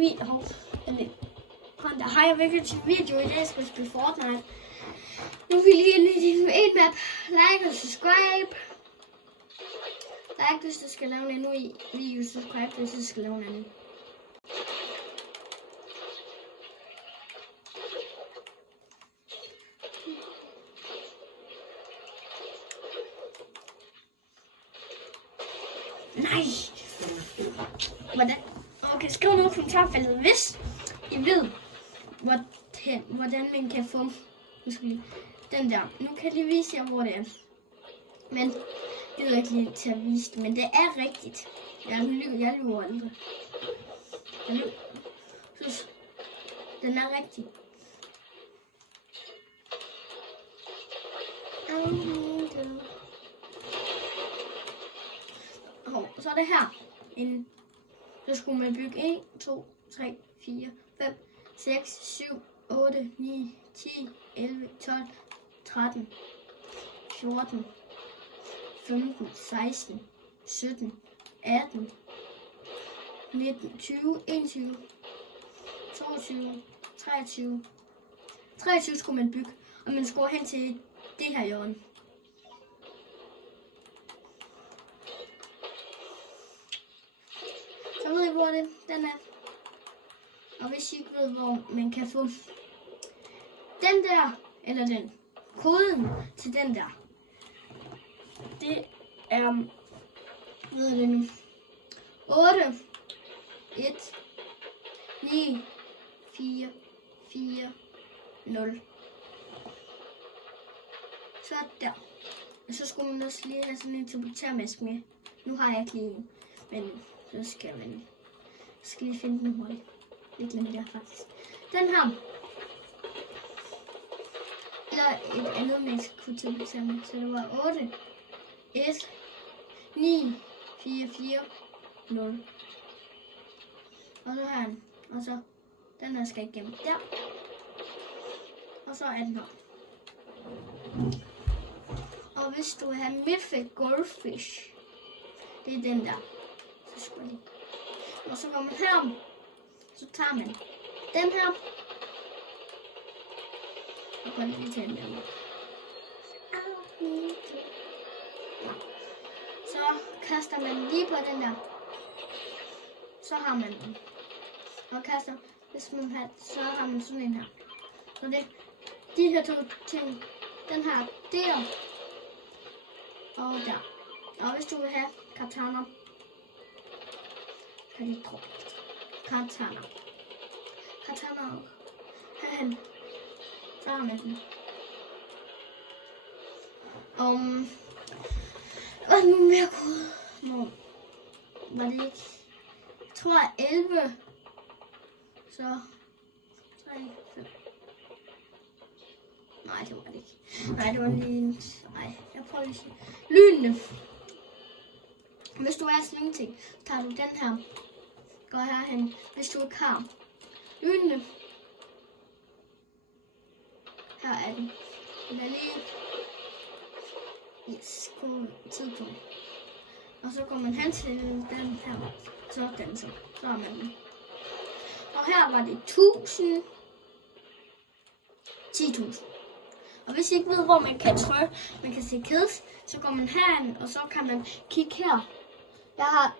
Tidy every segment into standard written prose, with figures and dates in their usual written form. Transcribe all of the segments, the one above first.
video. Hej og velkommen til video. I dag skal vi spille Fortnite. Nu vil vi lige ind i en map. Like og subscribe. Like hvis du skal lave en endnu i video. Subscribe hvis du skal lave en anden. Nej. Hvordan? Okay, skriv noget i kommentarfeltet, hvis I ved, hvordan man kan få den der. Nu kan jeg vise jer, hvor det er. Men jeg ved ikke lige til at vise det, men det er rigtigt. Jeg lyver aldrig. Den er rigtig. Så er det her. Så skulle man bygge 1, 2, 3, 4, 5, 6, 7, 8, 9, 10, 11, 12, 13, 14, 15, 16, 17, 18, 19, 20, 21, 22, 23. 23 skulle man bygge, og man skulle hen til det her hjørne. Så ved I, hvor den er. Og hvis I ikke ved, hvor man kan få den der, eller den koden til den der, det er, ved det nu, 8, 1, 9, 4, 4, 0. Så der. Og så skulle man også lige have sådan en teleportermaske med. Nu har jeg ikke lige en, men så skal man lige finde den hurtigt. Det glemte jeg faktisk. Den her. Eller et andet, man kunne teleportere med. Så det var 8, 1, 9, 4, 4, 0. Og så her. Og så den her skal igennem der. Og så er den her. Og hvis du vil have Mythic Goldfish, det er den der. Så skal jeg. Og så går man her. Så tager man den her. Og går lige til den der. Så kaster man lige på den der. Så har man den. Og kaster, hvis man har, så har man sådan en her. Så det, de her to ting, den her der og der. Og hvis du vil have katana, kan de tro. Katana. Herhen. Så har man den. Og nu mere kode. Nu var det ikke. Jeg tror 11. Så 3, 5. Nej, det var det ikke. Nej, det var lige. Nej, jeg prøver lige at sige. Lynene. Hvis du er sådan ting, så tager du den her. Går herhen, hvis du ikke har lynene. Her er den. Den er lige. Yes, god tidspunkt. Og så går man hen til den her. Så den så. Så har man den. Og her var det 1000. 10.000. Og hvis I ikke ved, hvor man kan trykke, man kan se kids, så går man herind, og så kan man kigge her. Jeg har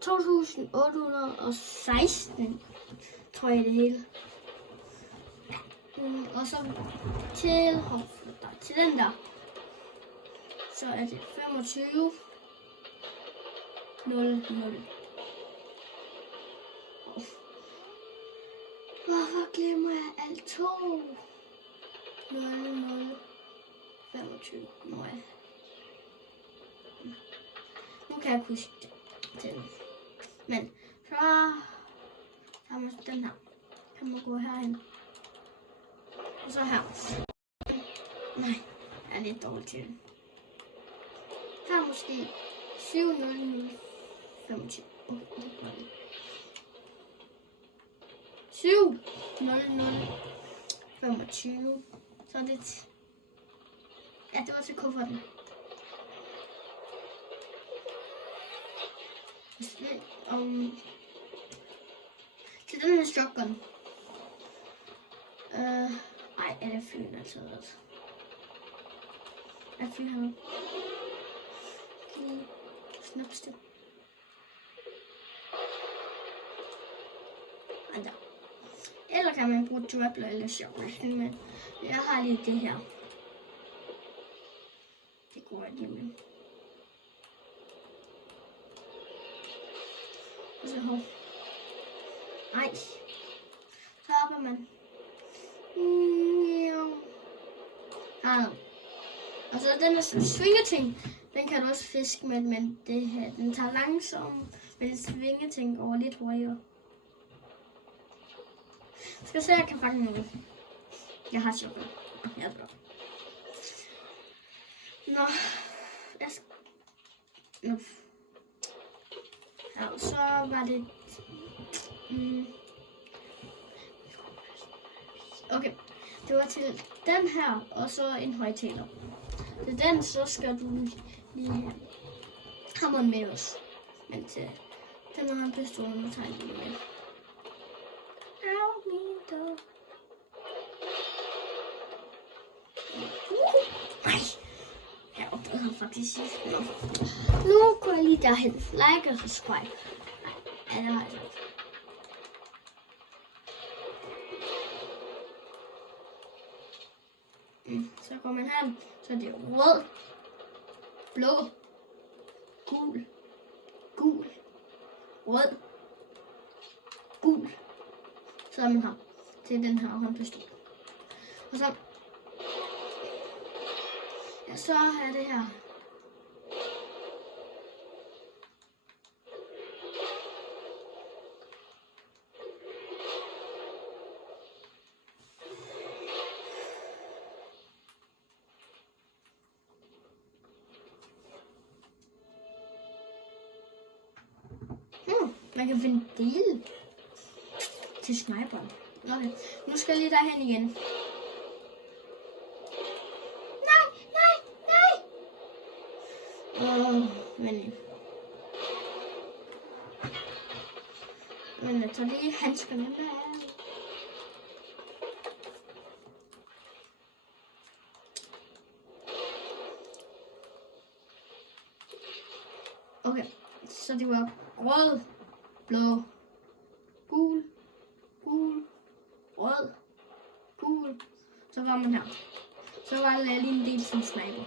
2816, tror jeg det hele. Og så til den der, så er det 25, 0, 0. Hvorfor glemmer jeg alt 2? 0, 0, 25. Nu kan jeg huske til den. Men så har man den her. Kan man gå herhen. Og så her. Nej, jeg er lidt dårlig til den. Her måske 7, 0, 0, 25. 7, 0, 0, 25. Så er det. Ja, det var til kufferten. Til til den her shotgun. Ej, er det flyene altså også? Er fly her? Lige snaps det. Ej, der. Eller kan man bruge Drappler eller shotgun, men jeg har lige det her. Det går jeg lige med. Og så hov. Ej. Så hopper man. Og så den her svingeting, den kan du også fiske med, men det her, den tager langsomt, men den svingeting går lidt hurtigere. Skal se, jeg kan fange noget. Jeg har chokker. Jeg dør. Nå, jeg skal... Nå. Ja, så var det... Okay, det var til den her, og så en højtaler. Til den, så skal du lige have en med os. Men til den har en pistol, og nu tager jeg lige med. Nej, jeg opdagede ham faktisk sidst. Nu går jeg lige derhen. Like og subscribe. Ja, det har jeg sagt. Så går man her, så er det rød, blå, gul, gul, rød, gul. Så er man her til den her håndpistol. Og så, ja, så er det her. Man kan finde dele til sniperen. Okay, nu skal jeg lige derhen igen. Nej, nej, nej! Men jeg tager lige handskerne med. Okay, så det var rød, blå, gul, gul, rød, gul. Så var man her. Så var der lige en del som sniper.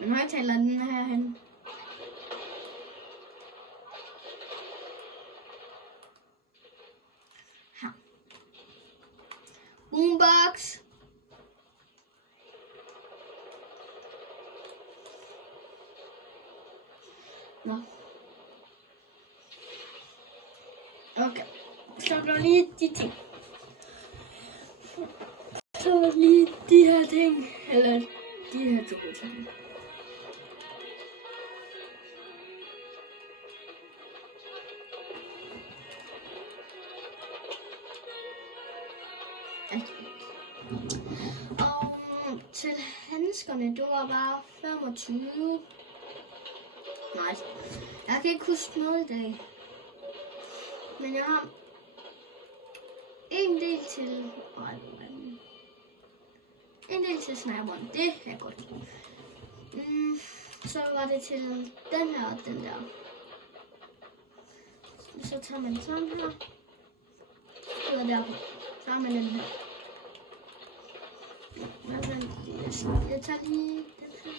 Men højtaler den herhen. Her. Boombox. Nå. Okay. Så blev lige de ting. Så lige de her ting. Eller de her to ting. Og til handskerne, det var bare 25. Nej, jeg kan ikke huske noget i dag. Men jeg har en del til... En del til sniperen. Det er godt. Så var det til den her og den der. Så tager man sådan her. Eller der. Så har man den her. Jeg tager lige den her.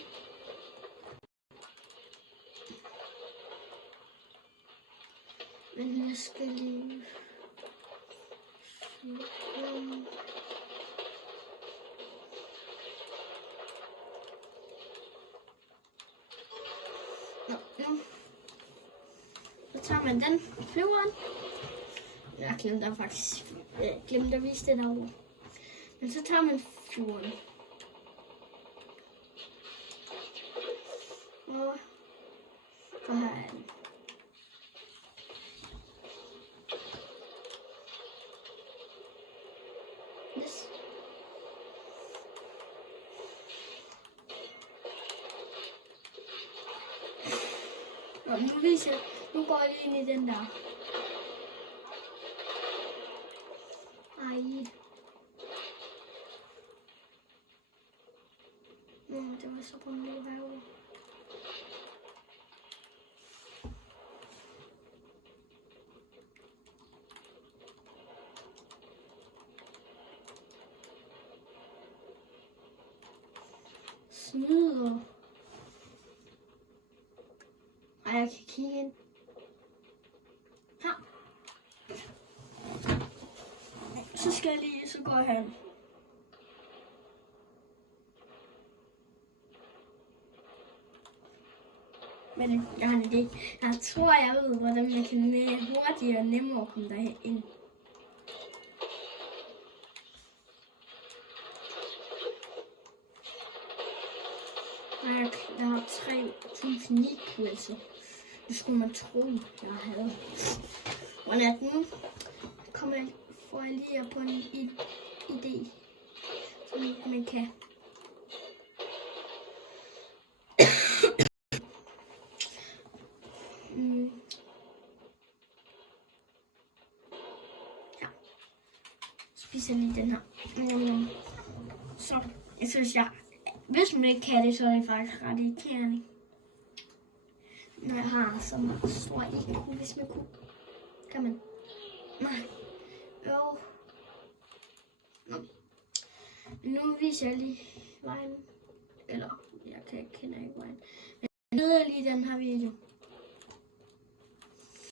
Men jeg skal lige... Nu. Så tager man den flyveren. Jeg glemte faktisk at vise det derovre. Men så tager man flyveren. Og så her er den. Yes. Nå, nu viser jeg. Nu går jeg lige ind i den der. Ej. Det var så kun lidt herovre. Snyder. Ej, jeg kan kigge ind. Her. Så skal jeg lige, så går jeg hen. Men jeg har en idé. Jeg tror, jeg ved, hvordan man kan hurtigere og nemmere komme derind. Jeg har 3.000 IQ, altså. Det skulle man tro, jeg havde. Og nu får jeg lige på en idé, som man kan. Ja. Spiser lige den her. Så jeg synes, hvis man ikke kan det, så er det faktisk ret irriterende. Når jeg har så meget stor IQ, hvis man kunne. Kan man? Nej. Jo. Nå. Nu viser jeg lige vejen. Eller, jeg kender ikke vejen. Men jeg nyder lige den her video.